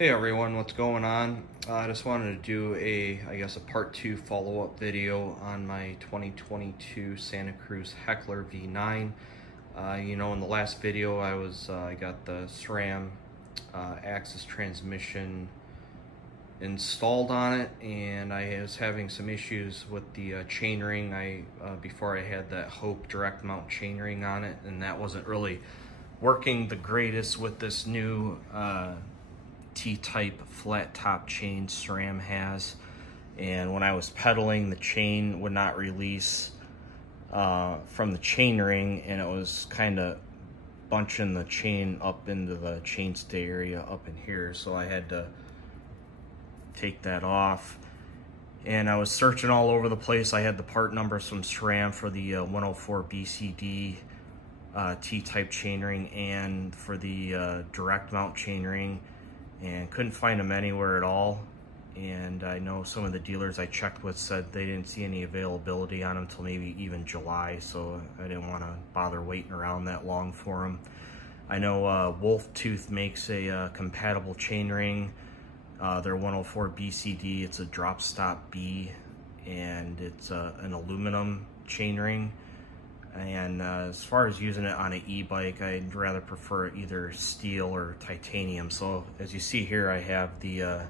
Hey everyone, what's going on? I just wanted to do a part 2 follow-up video on my 2022 Santa Cruz Heckler V9. In the last video I got the SRAM axis transmission installed on it, and I was having some issues with the chainring. Before I had that Hope direct mount chainring on it, and that wasn't really working the greatest with this new T-type flat top chain SRAM has. And when I was pedaling, the chain would not release from the chain ring, and it was kind of bunching the chain up into the chainstay area up in here, so I had to take that off. And I was searching all over the place. I had the part numbers from SRAM for the 104 BCD T-type chainring and for the direct mount chainring, and couldn't find them anywhere at all. And I know some of the dealers I checked with said they didn't see any availability on them until maybe even July, so I didn't want to bother waiting around that long for them. I know Wolf Tooth makes a compatible chainring. Their 104 BCD, it's a drop stop B, and it's an aluminum chainring. And as far as using it on an e-bike, I'd rather prefer either steel or titanium. So as you see here, I have the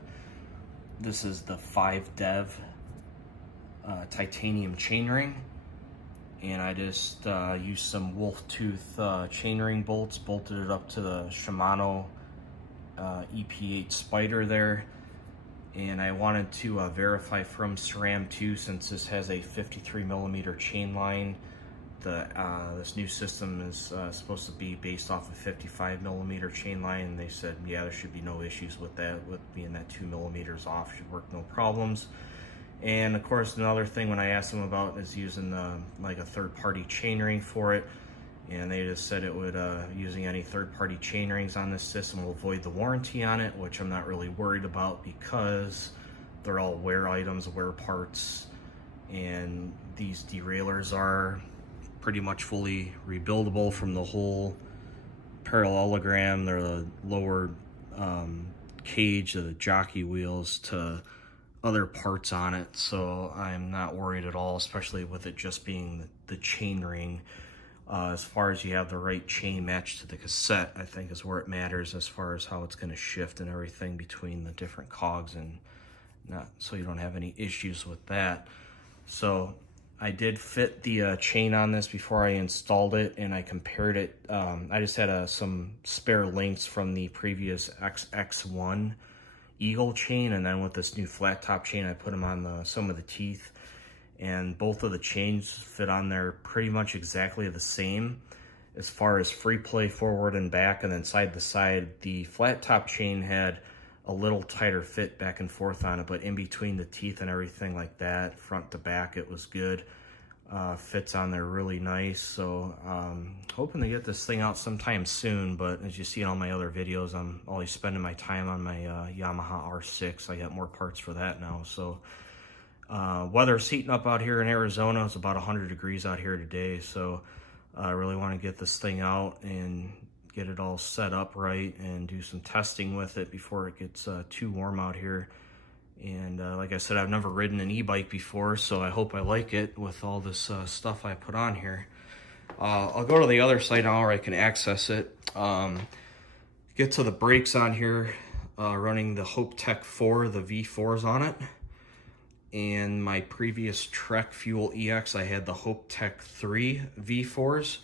this is the 5DEV titanium chainring, and I just used some Wolf Tooth chainring bolts, bolted it up to the Shimano EP8 Spider there. And I wanted to verify from SRAM too, since this has a 53mm chain line. This new system is supposed to be based off a 55mm chain line, and they said, yeah, there should be no issues with that, with being that 2mm off, should work no problems. And of course, another thing when I asked them about is using like a third-party chainring for it, and they just said it would, using any third-party chainrings on this system will void the warranty on it, which I'm not really worried about because they're all wear items, wear parts, and these derailleurs are pretty much fully rebuildable from the whole parallelogram. They're the lower cage of the jockey wheels to other parts on it, so I'm not worried at all, especially with it just being the chain ring. As far as you have the right chain matched to the cassette, I think is where it matters as far as how it's going to shift and everything between the different cogs, and so you don't have any issues with that. So I did fit the chain on this before I installed it, and I compared it. I just had some spare links from the previous XX1 Eagle chain, and then with this new flat top chain, I put them on some of the teeth, and both of the chains fit on there pretty much exactly the same as far as free play forward and back, and then side to side. The flat top chain had a little tighter fit back and forth on it, but in between the teeth and everything like that, front to back, it was good. Fits on there really nice. So hoping to get this thing out sometime soon, but as you see in all my other videos, I'm always spending my time on my Yamaha R6. I got more parts for that now. So weather's heating up out here in Arizona. It's about 100 degrees out here today, so I really want to get this thing out and get it all set up right and do some testing with it before it gets too warm out here. And like I said, I've never ridden an e-bike before, so I hope I like it with all this stuff I put on here. I'll go to the other side now where I can access it. Get to the brakes on here, running the Hope Tech 4, the V4s on it. And my previous Trek Fuel EX, I had the Hope Tech 3 V4s.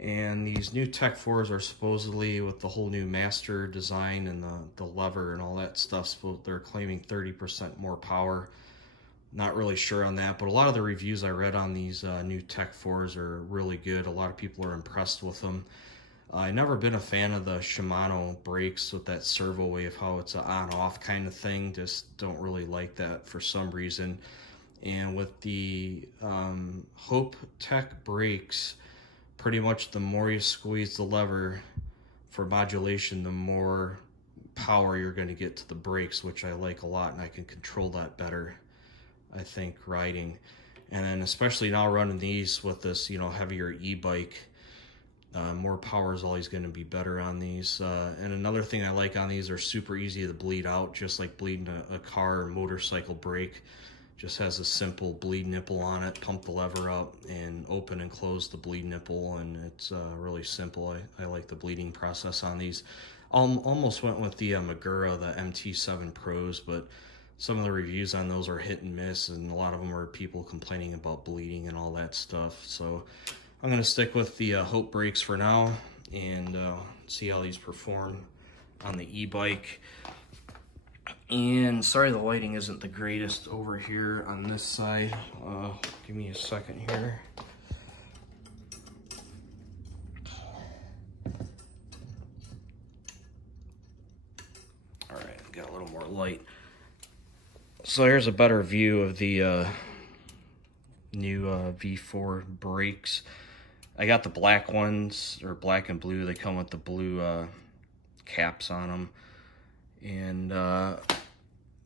And these new Tech 4s are supposedly, with the whole new master design and the lever and all that stuff, they're claiming 30% more power. Not really sure on that, but a lot of the reviews I read on these new Tech 4s are really good. A lot of people are impressed with them. I've never been a fan of the Shimano brakes with that servo wave, how it's an on-off kind of thing. Just don't really like that for some reason. And with the Hope Tech brakes, pretty much the more you squeeze the lever for modulation, the more power you're going to get to the brakes, which I like a lot, and I can control that better, I think, riding. And then especially now running these with this, heavier e-bike, More power is always going to be better on these. And another thing I like on these, are super easy to bleed out, just like bleeding a car or motorcycle brake. Just has a simple bleed nipple on it. Pump the lever up and open and close the bleed nipple, and it's really simple. I like the bleeding process on these. Almost went with the Magura, the MT7 Pros, but some of the reviews on those are hit and miss, and a lot of them are people complaining about bleeding and all that stuff. So I'm going to stick with the Hope brakes for now and see how these perform on the e-bike. And sorry the lighting isn't the greatest over here on this side. Give me a second here. All right, got a little more light. So here's a better view of the new V4 brakes. I got the black ones, or black and blue. They come with the blue caps on them. And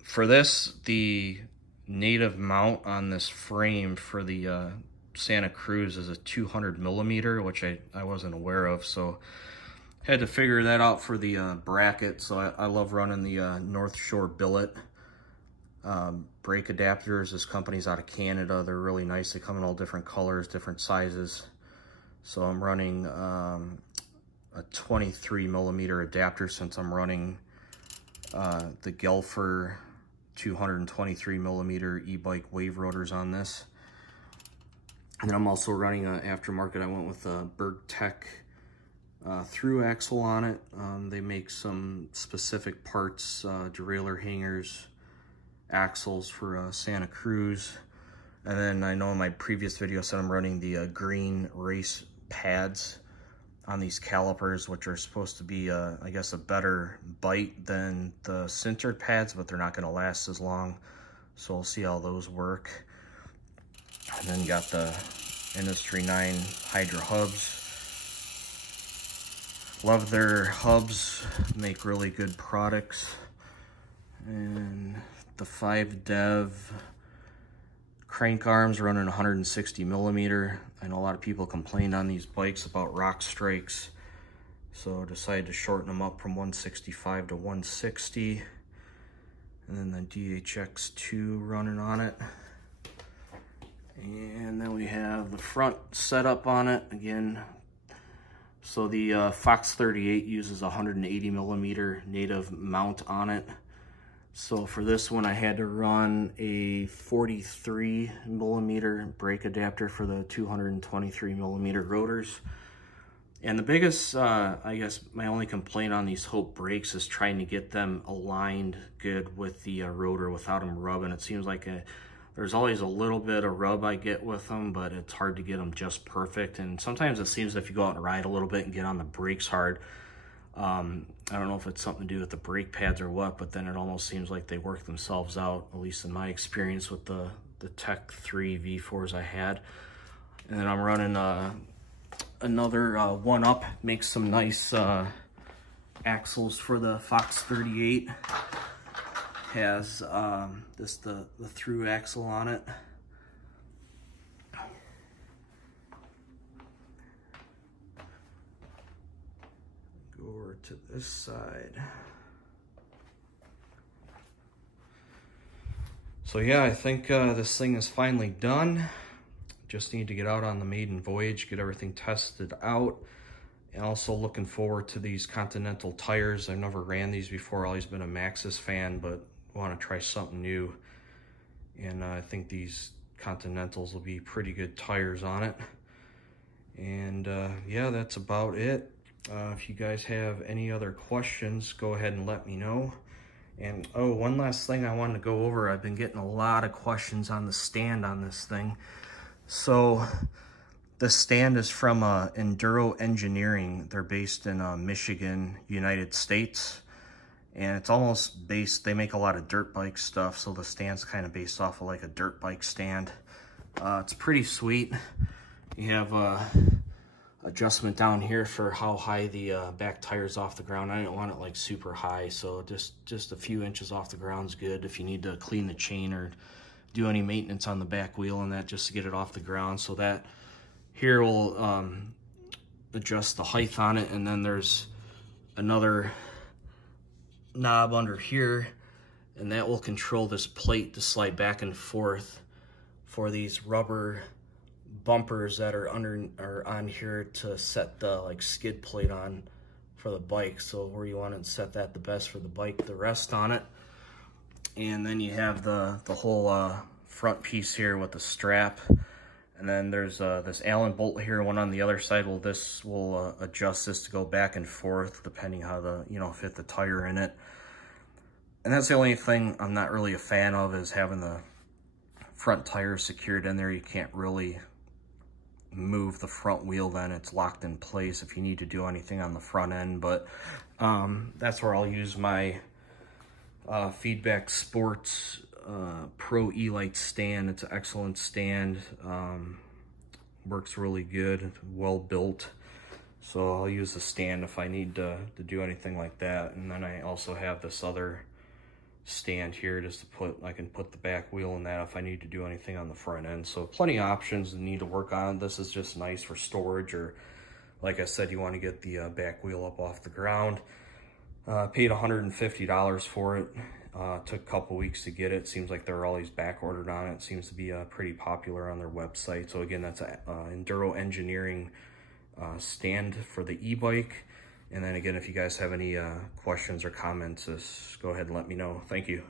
for this, the native mount on this frame for the Santa Cruz is a 200 millimeter, which I wasn't aware of. So had to figure that out for the bracket. So I love running the North Shore billet brake adapters. This company's out of Canada. They're really nice. They come in all different colors, different sizes. So I'm running a 23 millimeter adapter, since I'm running the Gelfer 223 millimeter e-bike wave rotors on this. And then I'm also running an aftermarket. I went with a Bergtech through axle on it. They make some specific parts, derailleur hangers, axles for Santa Cruz. And then I know in my previous video I said I'm running the green race pads on these calipers, which are supposed to be, I guess, a better bite than the sintered pads, but they're not going to last as long. So we'll see how those work. And then got the Industry 9 Hydra hubs. Love their hubs, make really good products. And the 5Dev crank arms running 160 millimeter. I know a lot of people complained on these bikes about rock strikes, so decided to shorten them up from 165 to 160. And then the DHX2 running on it. And then we have the front setup on it again. So the Fox 38 uses a 180 millimeter native mount on it. So for this one, I had to run a 43 millimeter brake adapter for the 223 millimeter rotors. And the biggest, I guess, my only complaint on these Hope brakes is trying to get them aligned good with the rotor without them rubbing. It seems like there's always a little bit of rub I get with them, but it's hard to get them just perfect. And sometimes it seems if you go out and ride a little bit and get on the brakes hard, I don't know if it's something to do with the brake pads or what, but then it almost seems like they work themselves out, at least in my experience with the Tech 3 V4s I had. And then I'm running another one-up, makes some nice axles for the Fox 38. Has the through axle on it. Go over to this side. So yeah, I think this thing is finally done. Just need to get out on the maiden voyage, get everything tested out. And also looking forward to these Continental tires. I've never ran these before, always been a Maxxis fan, but want to try something new. And I think these Continentals will be pretty good tires on it. And yeah, that's about it. If you guys have any other questions, go ahead and let me know. And oh, one last thing I wanted to go over. I've been getting a lot of questions on the stand on this thing. So the stand is from Enduro Engineering. They're based in Michigan, United States. And it's almost based, they make a lot of dirt bike stuff, so the stand's kind of based off of like a dirt bike stand. It's pretty sweet. You have adjustment down here for how high the back tire's off the ground. I don't want it like super high, so just a few inches off the ground's good if you need to clean the chain or do any maintenance on the back wheel and that, just to get it off the ground. So that here will adjust the height on it, and then there's another knob under here, and that will control this plate to slide back and forth for these rubber bumpers that are on here to set the like skid plate on for the bike. So where you want to set that the best for the bike, the rest on it. And then you have the whole front piece here with the strap. And then there's this Allen bolt here, one on the other side. Well, this will adjust this to go back and forth depending how fit the tire in it. And that's the only thing I'm not really a fan of, is having the front tire secured in there. You can't really move the front wheel, then it's locked in place if you need to do anything on the front end. But that's where I'll use my Feedback Sports Pro E-Lite stand. It's an excellent stand. Works really good, well built. So I'll use the stand if I need to do anything like that. And then I also have this other stand here just to I can put the back wheel in that if I need to do anything on the front end. So plenty of options to need to work on. This is just nice for storage, or like I said, you want to get the back wheel up off the ground. Paid $150 for it. Took a couple weeks to get it. Seems like they're always back ordered on it. Seems to be pretty popular on their website. So again, that's an Enduro Engineering stand for the e-bike. And then again, if you guys have any questions or comments, just go ahead and let me know. Thank you.